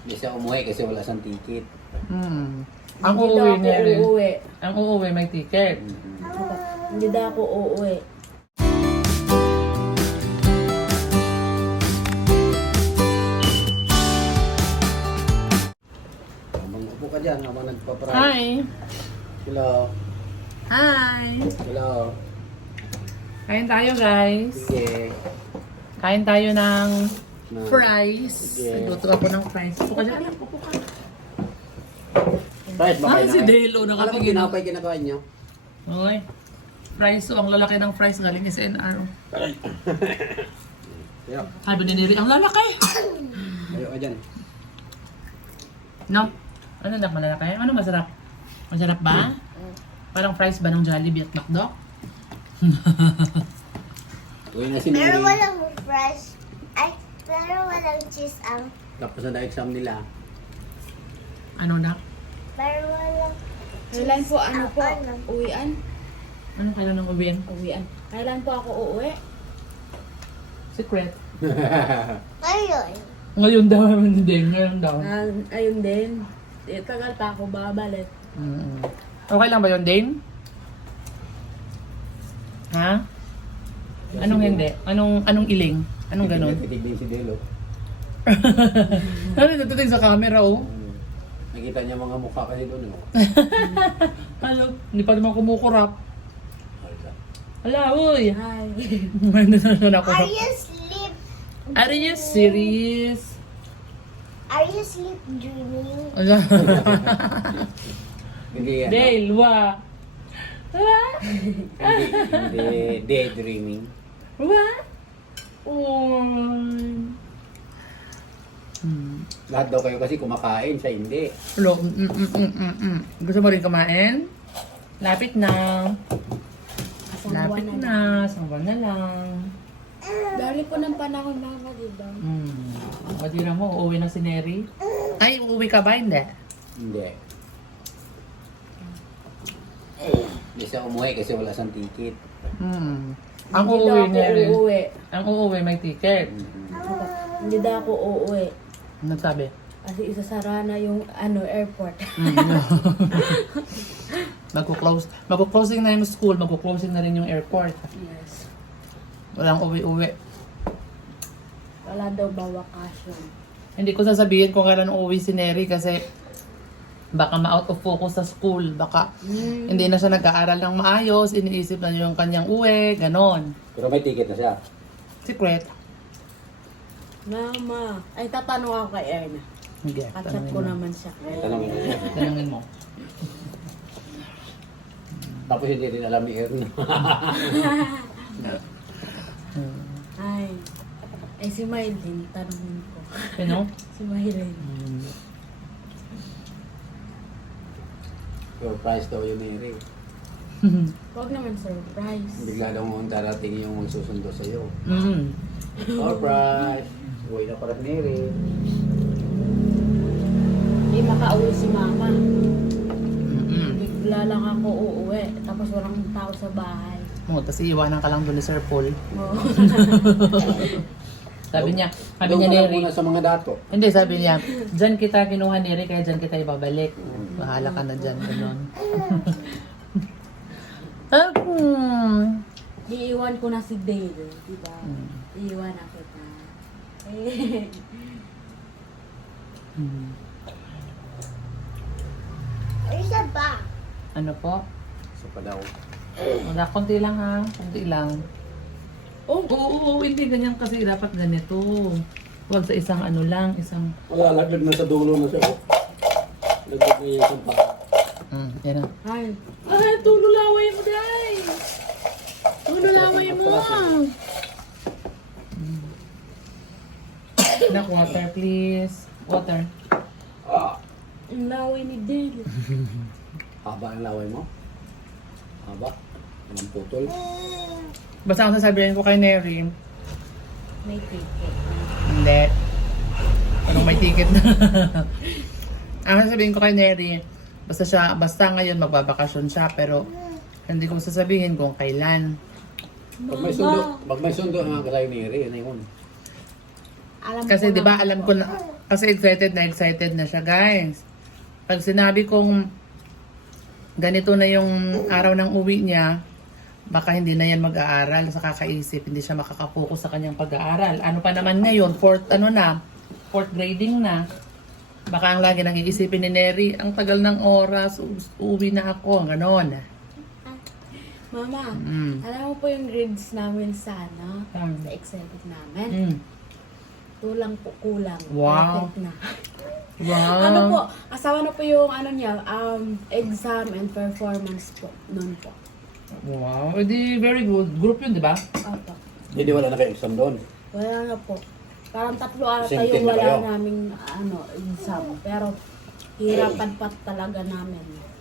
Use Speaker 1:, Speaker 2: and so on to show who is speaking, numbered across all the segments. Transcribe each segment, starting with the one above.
Speaker 1: Hindi siya umuwi kasi wala siyang ticket.
Speaker 2: Ang
Speaker 3: Hindi
Speaker 2: uuwi
Speaker 3: daw
Speaker 2: niya
Speaker 3: ako
Speaker 2: rin.
Speaker 3: uuwi.
Speaker 2: Ang uuwi may ticket.
Speaker 3: Hindi daw ako uuwi.
Speaker 1: Habang upo ka dyan, habang nagpa-pray.
Speaker 2: Hi!
Speaker 1: Hello.
Speaker 2: Hi!
Speaker 1: Hello.
Speaker 2: Kain tayo guys.
Speaker 1: Sige.
Speaker 2: Kain tayo ng
Speaker 1: Na.
Speaker 2: fries.
Speaker 1: Yeah.
Speaker 2: Luto ako ng fries. Upo ka dyan. Upo ka.
Speaker 1: Fries ba kayo
Speaker 2: Si
Speaker 1: na kayo?
Speaker 2: Delo
Speaker 1: Alam mo,
Speaker 2: nakapigil.
Speaker 1: ginapay kinakain nyo.
Speaker 2: Okay. Fries. So, ang lalaki ng fries galing SNR.
Speaker 1: Yo.
Speaker 2: Sabi ni Neri, ang lalaki!
Speaker 1: Ayo ka dyan.
Speaker 2: No? Ano na malalaki? Ano masarap? Masarap ba? Parang fries ba ng Jollibee at McDo?
Speaker 1: Uwi na si
Speaker 4: Pero
Speaker 1: Neri.
Speaker 4: walang fresh. Ay, pero walang cheese ang.
Speaker 1: Tapos na exam nila.
Speaker 2: Ano na?
Speaker 4: Pero walang
Speaker 3: Kailan po ano po?
Speaker 4: Ano?
Speaker 3: Uwian?
Speaker 2: Ano kailan ng uwian?
Speaker 3: Uwian. Kailan po ako uuwi?
Speaker 2: Secret.
Speaker 4: Ngayon.
Speaker 2: Ngayon daw, hindi. Ngayon daw.
Speaker 3: Ayun din. Tagal pa ako babalik.
Speaker 2: Okay lang ba yun, Dane? Ha? Anong hindi? Anong iling? Anong ganon?
Speaker 1: Titig din si Delo.
Speaker 2: Ano natuting sa camera, oh?
Speaker 1: Nakita niya mga mukha kasi doon. No?
Speaker 2: Ano? Hindi pa naman kumukurap. Hala, uy!
Speaker 3: Hi.
Speaker 2: Ako.
Speaker 4: Are you sleep?
Speaker 2: Are you serious?
Speaker 4: Are you sleep dreaming?
Speaker 2: Ala.
Speaker 1: Hindi yan.
Speaker 2: Dale, wa. Wa?
Speaker 1: Hindi daydreaming.
Speaker 2: Wa? Oh.
Speaker 1: Lahat daw kayo kasi kumakain, siya hindi.
Speaker 2: Hello. Gusto mo rin kumain? Lapit na. Lapit na. Isang buwan na lang.
Speaker 3: Dali po ng panahon mama, diba?
Speaker 2: Madira mo, uuwi na si Neri? Ay, uuwi ka ba? Hindi.
Speaker 1: Hindi. Hindi siya umuwi kasi wala siyang ticket.
Speaker 2: Ang
Speaker 3: Hindi daw
Speaker 2: uuwi
Speaker 3: ako
Speaker 2: niya rin.
Speaker 3: uuwi.
Speaker 2: Ang uuwi may ticket.
Speaker 3: Hindi daw ako uuwi.
Speaker 2: Ano sabi?
Speaker 3: Kasi isasara na yung airport.
Speaker 2: Magko-closing na yung school, magko-closing na rin yung airport.
Speaker 3: Yes.
Speaker 2: Walang uwi-uwi.
Speaker 3: Wala daw ba vacation?
Speaker 2: Hindi ko sasabihin kung kailan uuwi si Neri kasi baka ma-out of focus sa school. Baka hindi na siya nag-aaral ng maayos, iniisip na yung kanyang uwi, ganon.
Speaker 1: Pero may ticket na siya.
Speaker 2: Secret.
Speaker 3: Mama. Ay, tatanong ako kay Erna.
Speaker 2: Hindi.
Speaker 3: Kachat ko naman siya.
Speaker 1: Tanongin mo.
Speaker 2: Tanungin mo.
Speaker 1: Tapos hindi rin alam ni Erna.
Speaker 3: Ay. Ay, si Maylin. Tanongin ko.
Speaker 2: Ano?
Speaker 3: Si Maylin.
Speaker 1: Surprise daw yung Mary.
Speaker 3: Huwag naman surprise.
Speaker 1: Bigla daw mong darating yung magsusundo sa'yo.
Speaker 2: Mm.
Speaker 1: Surprise! Uwi na para Mary.
Speaker 3: Hindi makauwi si mama.
Speaker 2: Mm-mm.
Speaker 3: Bigla lang ako uuwi. Tapos walang tao sa bahay.
Speaker 2: Oh, tapos iiwanan ka lang doon ni Sir Paul.
Speaker 3: Oo.
Speaker 2: Sabi niya
Speaker 1: Doon ka lang
Speaker 2: Neri.
Speaker 1: muna sa mga dato.
Speaker 2: Hindi, sabi niya, dyan kita kinuha Neri, kaya dyan kita ibabalik. Bahala ka na dyan, gano'n.
Speaker 3: Iiwan ko na si Dale. Diba? Iiwan na kita. Eh.
Speaker 4: Isa ba?
Speaker 2: Ano po?
Speaker 1: So pa daw.
Speaker 2: Wala, konti lang ha. Konti lang. Oh, oo, hindi ganyan kasi dapat ganito. Huwag sa isang ano lang, isang...
Speaker 1: Wala, laglag na sa dulo na siya. Laglag na yung isang pa.
Speaker 2: Yan na.
Speaker 3: Ay.
Speaker 2: Ay, tululaway mo, day! Tululaway mo! Nak, water please. Water.
Speaker 3: Ang laway ni Dale.
Speaker 1: Haba ang laway mo? Haba? Ang putol?
Speaker 2: Basta ang sasabihin ko kay Neri,
Speaker 3: May ticket.
Speaker 2: hindi. Anong may ticket na? Ang sasabihin ko kay Neri, basta ngayon magbabakasyon siya, pero hindi ko sasabihin kung kailan.
Speaker 1: Pag may sundo nga ka sa'yo ni Eri, ano yun?
Speaker 3: Alam
Speaker 2: Kasi
Speaker 3: ko
Speaker 2: 'di ba
Speaker 3: na-
Speaker 2: alam ko na Kasi excited na siya, guys. Pag sinabi kong ganito na yung araw ng uwi niya, baka hindi na yan mag-aaral sa kakaisip, hindi siya makakapokus sa kanyang pag-aaral. Ano pa naman ngayon, fourth grading na. Baka ang lagi nang iisipin ni Neri, ang tagal ng oras, uuwi na ako, ganon.
Speaker 3: Mama,
Speaker 2: Mm.
Speaker 3: alam mo po yung grades namin sa sa Excel book namin.
Speaker 2: Mm.
Speaker 3: Kulang.
Speaker 2: Wow.
Speaker 3: Perfect na.
Speaker 2: Wow.
Speaker 3: Ano po, asawa na po yung ano niya, exam and performance po. Noon po.
Speaker 2: Wow, edi very good. Group yun, di ba?
Speaker 3: Opo.
Speaker 1: Hindi wala na kayo exam doon.
Speaker 3: Wala na po. Parang 3 ata
Speaker 1: Same
Speaker 3: yung
Speaker 1: na
Speaker 3: wala
Speaker 1: kayo?
Speaker 3: naming exam. Pero hirapan pa talaga namin.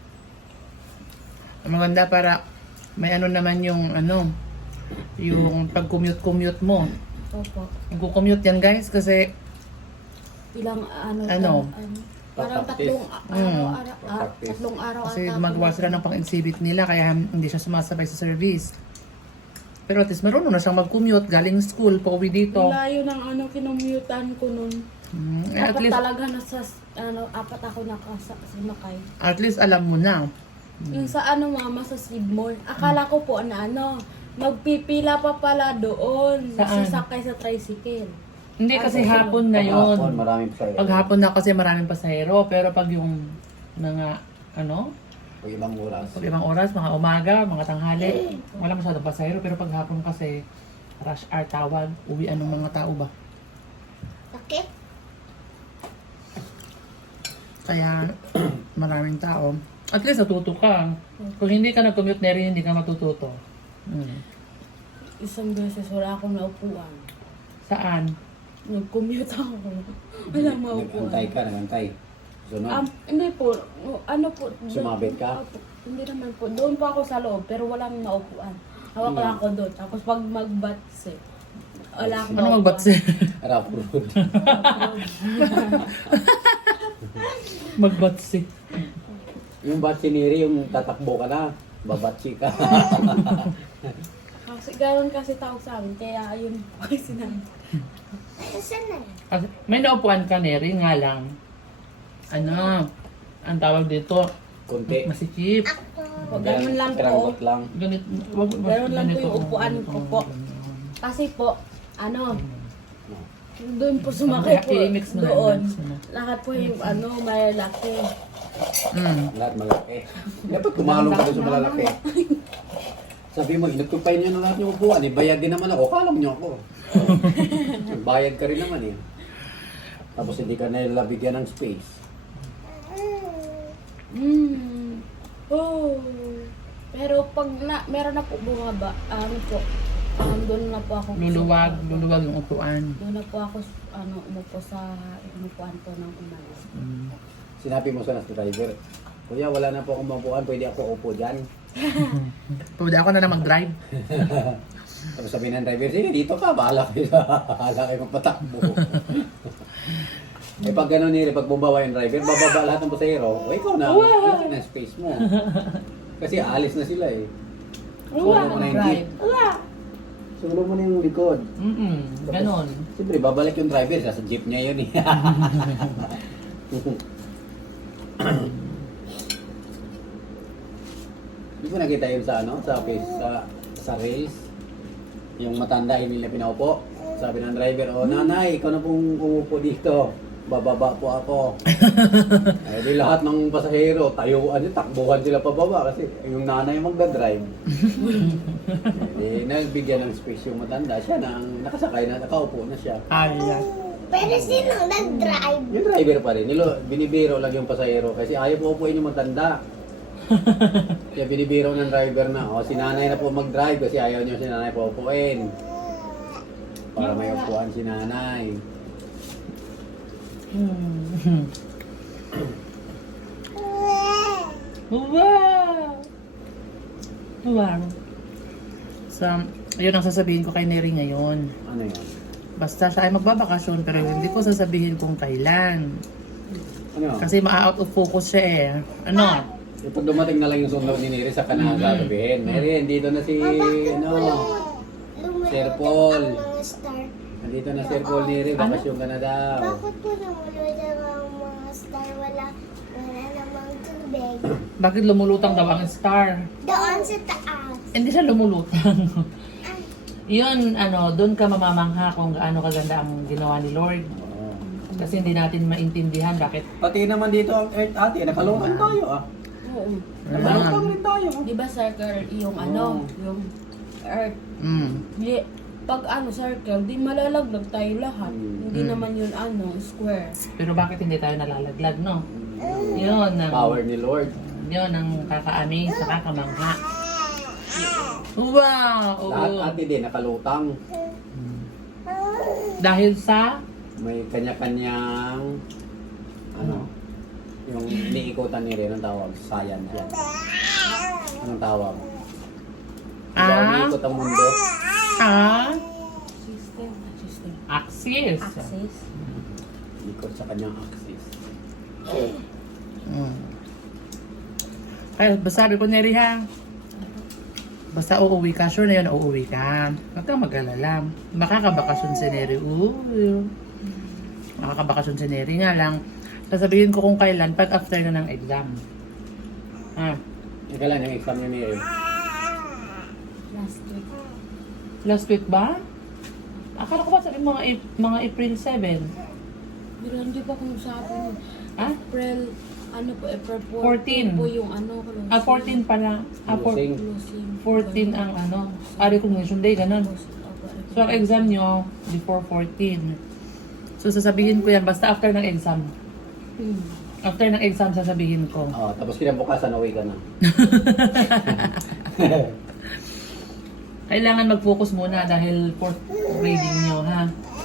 Speaker 2: Ang maganda para may ano naman yung yung pag-commute mo.
Speaker 3: Opo.
Speaker 2: Nag-commute yan, guys, kasi
Speaker 3: Ilang parang
Speaker 1: Practice.
Speaker 3: tatlong araw
Speaker 2: kasi
Speaker 3: ata.
Speaker 2: gumagawa sila ng pang-exhibit nila kaya hindi siya sumasabay sa service. Pero at least marunong na siyang mag-commute galing school pauwi dito.
Speaker 3: Layo ng kinumutan ko nun.
Speaker 2: At
Speaker 3: Dapat
Speaker 2: least
Speaker 3: talaga nasa 4 ako nakasumakay.
Speaker 2: at least alam mo na.
Speaker 3: Yung sa mama sa Sidmore. Akala ko po magpipila pa pala doon.
Speaker 2: Saan?
Speaker 3: Sasakay sa tricycle.
Speaker 2: Hindi kasi hapon na
Speaker 1: Hapon,
Speaker 2: yun.
Speaker 1: maraming pasahero.
Speaker 2: Pag hapon na kasi maraming pasahero, pero pag yung mga
Speaker 1: Pag ibang oras.
Speaker 2: pag ibang oras, mga umaga, mga tanghali, wala masyadong pasahero, pero pag hapon kasi rush hour tawag, uwian ng mga tao ba?
Speaker 4: Okay?
Speaker 2: Kaya maraming tao. At least natuto ka. Kung hindi ka nag-commute na rin, hindi ka matututo.
Speaker 3: Isang beses wala akong naupuan.
Speaker 2: Saan?
Speaker 3: Nag-commute ako. Walang maupuan.
Speaker 1: Nagantay. Sunod.
Speaker 3: Hindi po. Po.
Speaker 1: Sumabit ka?
Speaker 3: Opo. Hindi naman po. Doon po ako sa loob, pero walang maupuan. Hawak lang ako doon. Tapos pag mag-batse, wala akong
Speaker 2: Ano magbatse?
Speaker 1: Rough road.
Speaker 2: Magbatse.
Speaker 1: Yung batsiniri, yung tatakbo ka na, babatsi ka.
Speaker 3: Kasi gano'n kasi tawag sa amin, kaya ayun po kasi namin.
Speaker 4: Saan na?
Speaker 2: Kasi may naupuan ka, Neri, nga lang. Ang tawag dito,
Speaker 1: Kunti.
Speaker 2: masikip.
Speaker 3: O, ganun lang po.
Speaker 1: Keranggot lang.
Speaker 2: Ganit,
Speaker 3: Ganun lang po yung upuan ko po. Kasi po, doon po sumakay po.
Speaker 2: I-mix mo na,
Speaker 3: Doon.
Speaker 2: i-mix mo na.
Speaker 3: Lahat po yung malalaki.
Speaker 1: Lahat malaki. Dapat kumalong ka doon sa malalaki. Sabi mo, inagtupayin niyo na lahat yung upuan. Bayad din naman ako. Kalong niyo ako. Bayad ka rin naman eh. Tapos hindi ka nilabigyan ng space.
Speaker 3: Oh. Pero pag meron na po bumaba, doon na po ako.
Speaker 2: Luluwag yung upuan.
Speaker 3: Doon na po ako, umupo sa inupuan ko ng umalis.
Speaker 1: Sinabi mo sa driver, Kuya, wala na po akong mapuan. Pwede ako upo dyan.
Speaker 2: Pwede ako na lang mag-drive.
Speaker 1: Tapos sabi ng driver, sige, dito ka. Bahala kayo magpatakbo. Pag gano'n nila, pag bumaba yung driver, bababa lahat ng pasahero. O ikaw na, wala na space mo. Kasi alis na sila eh. Sulo mo na yung jeep. Sulo mo na yung likod.
Speaker 2: Ganon.
Speaker 1: Siyempre, babalik yung driver. Sa jeep niya yun eh. Hindi ko nakita yun sa sa rails. Yung matanda yun nila pinaupo. Sabi ng driver, nanay, ikaw na pong umupo dito. Bababa po ako. Eh di lahat ng pasahero, tayuan yun, takbuhan sila pababa kasi yung nanay magdadrive. Eh nagbigyan ng space yung matanda. Siya na ang nakasakay na, nakaupo na siya.
Speaker 2: Ayan.
Speaker 4: Pero sino nag-drive?
Speaker 1: Yung driver pa rin, binibiro lang yung pasahero kasi ayaw po upuin yung matanda. Kaya binibiro ng driver na, si nanay na po mag-drive kasi ayaw niyo si nanay po upuin. Para may upuan si nanay.
Speaker 2: Wow! Wow! So, yun ang sasabihin ko kay Neri ngayon.
Speaker 1: Ano yan?
Speaker 2: Basta siya ay magbabakasyon pero hindi ko sasabihin kung kailan.
Speaker 1: Ano?
Speaker 2: Kasi ma-out of focus siya eh. Ano?
Speaker 1: Pag dumating na lang yung sunod ni Neri sa kanang sabihin, Neri, dito na si, Sir Paul.
Speaker 4: Ang mga star.
Speaker 1: Nandito na Sir Paul Neri, bakasyon ka na daw.
Speaker 4: Bakit po namulod ang mga star? Wala namang tubig.
Speaker 2: Bakit lumulutang daw ang star?
Speaker 4: Doon sa taas.
Speaker 2: Hindi siya lumulutang. Yun, doon ka mamamangha kung gaano kaganda ang ginawa ni Lord.
Speaker 1: Oo.
Speaker 2: Kasi hindi natin maintindihan bakit.
Speaker 1: Pati naman dito ang earth ate, nakalutang tayo ah.
Speaker 3: Oo.
Speaker 1: Nakalutang rin tayo.
Speaker 3: Di ba circle yung yung earth? Di, pag circle, di malalaglag tayo lahat. Hindi naman yun square.
Speaker 2: Pero bakit hindi tayo nalalaglag, no? Yun ang,
Speaker 1: Power ni Lord.
Speaker 2: yun ang kaka-amaze, nakakamangha. Wow!
Speaker 1: Lahat
Speaker 2: Oo.
Speaker 1: ate din nakalutang.
Speaker 2: Dahil sa
Speaker 1: May kanya-kanyang yung iniikutan ni Ren, ang tawag, science yan. Anong tawag? Diba, umiikot ang mundo.
Speaker 3: System.
Speaker 2: axis.
Speaker 3: Axis.
Speaker 1: Ikot sa kanyang axis.
Speaker 2: Kaya sabi ko Neri ha, basta uuwi ka, sure na yun uuwi ka. Huwag kang mag-alala. Makakabakasyon si Neri. Makakabakasyon si Neri nga lang. Sasabihin ko kung kailan, pag after na ng exam.
Speaker 1: Yung kailan yung exam ni Ren?
Speaker 3: Last week.
Speaker 2: Last week ba? Akala ko ba sabi mga April 7?
Speaker 3: Pero hindi pa kung sabi mo.
Speaker 2: Ah?
Speaker 3: April, April
Speaker 2: 14.
Speaker 3: po yung closing.
Speaker 2: 14 pala.
Speaker 1: Closing.
Speaker 3: Closing.
Speaker 2: 14 ang recognition day, ganun. So, ang exam nyo, before 14. So, sasabihin ko yan, basta after ng exam. After ng exam, sasabihin ko.
Speaker 1: Oh, tapos kinabukasan, away ka na.
Speaker 2: Kailangan mag-focus muna dahil fourth grading nyo, ha?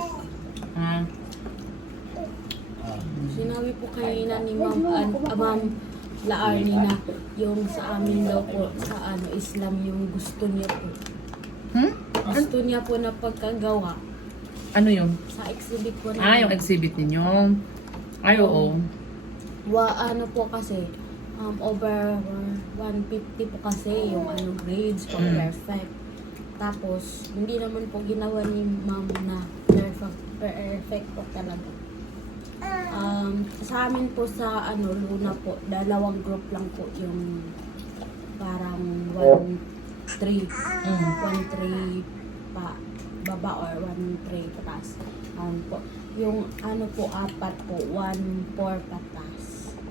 Speaker 3: Sinabi po kanina ni Ma'am Laarni na yung sa amin daw po sa Islam yung gusto niya po. Gusto niya po na pagkagawa
Speaker 2: Ano yun?
Speaker 3: sa exhibit po na.
Speaker 2: Yung exhibit ninyo. Ay, oo.
Speaker 3: Po kasi over 150 po kasi yung grades pang perfect. Tapos hindi naman po ginawa ni Ma'am na perfect po talaga. Sa amin po sa Luna po, dalawang group lang po yung parang 1-3 pa baba or 1-3 patas. Po, yung po 4 po 1-4 patas.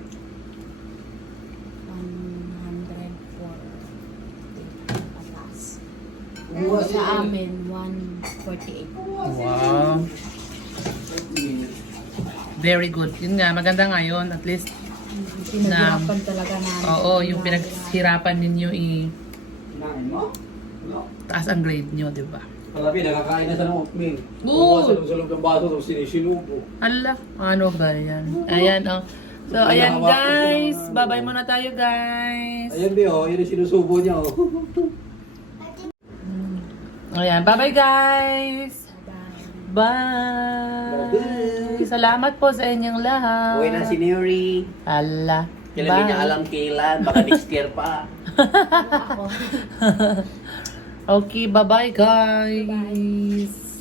Speaker 3: 104 patas. Sa amin 148.
Speaker 2: Wow. Very good. Yun nga, maganda nga yun. At least,
Speaker 3: Pinaghirapan talaga namin.
Speaker 2: oo, yung pinaghirapan ninyo
Speaker 1: Kinain mo? No.
Speaker 2: taas ang grade nyo, di ba?
Speaker 1: Kalabi, nakakain na sa ng oatmeal.
Speaker 2: Oo.
Speaker 1: Sulog ng baso, tapos sinisinubo.
Speaker 2: Ala, ano ba yan? Ayan, oh. So, ayan guys. Bye-bye muna tayo, guys.
Speaker 1: Ayan, Bi, oh. Yun yung sinusubo niya, oh.
Speaker 2: Ayan, bye-bye, guys. Bye. Salamat po sa inyong lahat.
Speaker 1: Uwi na si Neri.
Speaker 2: Ala.
Speaker 1: Kailan hindi niya alam kailan. Baka next year pa.
Speaker 2: Okay, bye-bye, guys.